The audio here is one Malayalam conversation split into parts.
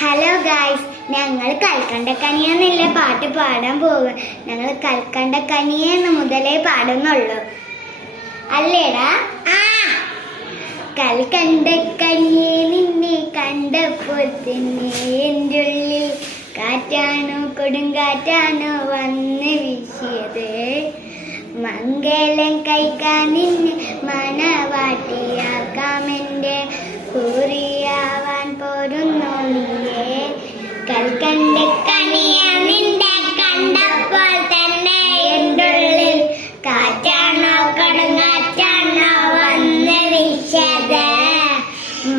ഹലോ ഗായ്സ്, ഞങ്ങൾ കൽക്കണ്ട കനിയെന്നില്ല പാട്ട് പാടാൻ പോകുക. ഞങ്ങൾ കൽക്കണ്ട കനിയെന്ന് മുതലേ പാടുന്നുള്ളൂ, അല്ലേടാ? കൽക്കണ്ട കനിയെ നിന്നെ കണ്ടപ്പോൾ തന്നെ എൻ്റെ ഉള്ളിൽ കാറ്റാണോ കൊടുങ്കാറ്റാണോ വന്ന് വീശിയത്. മംഗലം കഴിക്കാൻ നിന്നെ മണവാട്ടിയാക്കാമെൻ്റെ കൂറിയാവാൻ പോരുന്നു നീയേ. കൽക്കണ്ട കനിയ നിന്റെ കണ്ടപ്പോൾ തന്നെ എൻ്റെ ഉള്ളിൽ കാറ്റാണോ കൊടുങ്കാറ്റാണോ വന്ന് വീശിയത്.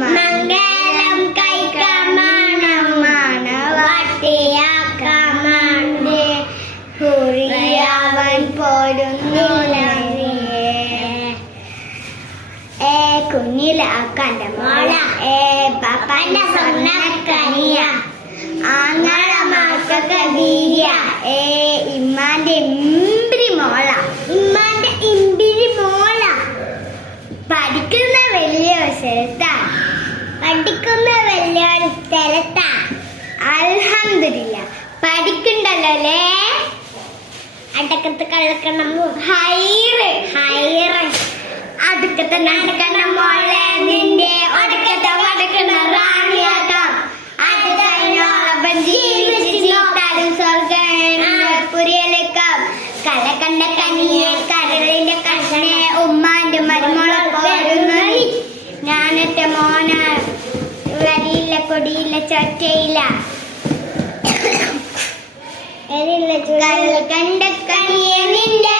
മംഗലം കഴിക്കാമാണ് മണവാട്ടിയാക്കാമെൻ്റെ കൂറിയാവാൻ പോരുന്നു കുഞ്ഞിലാക്കാന്റെ മോള പാപ്പാന്റെ സ്വർണ്ണ കനിയ ആങ്ങള മാക്കൊക്കെ വീര്യ ഇമ്മാന്റെ ഇമ്പിരി മോള പഠിക്കുന്ന വലിയൊരു സ്ഥലത്താ അൽഹംദുലില്ലാ പഠിക്കണ്ടല്ലോ അല്ലേ. അടക്കത്ത് കള്ളക്കണം ഹൈറ് അടുക്കത്തെ നടക്കണ മോളെ നിന്റെ ഒടുക്കത്തെ വടക്കണ റാണിയാക്കാം. അത് കഴിഞ്ഞോളം ജീവിച്ചിട്ടാലും സ്വർഗപുരിയിലേക്കാം. കലക്കണ്ട കനിയെ കരളിന്റെ കണ്ണെ ഉമ്മാന്റെ മരുമോളെ പോരുന്നതി. ഞാനൊറ്റ മോന വരിയില്ല കൊടിയില്ല ചൊറ്റയില്ല. കണ്ട കനിയെ നിന്റെ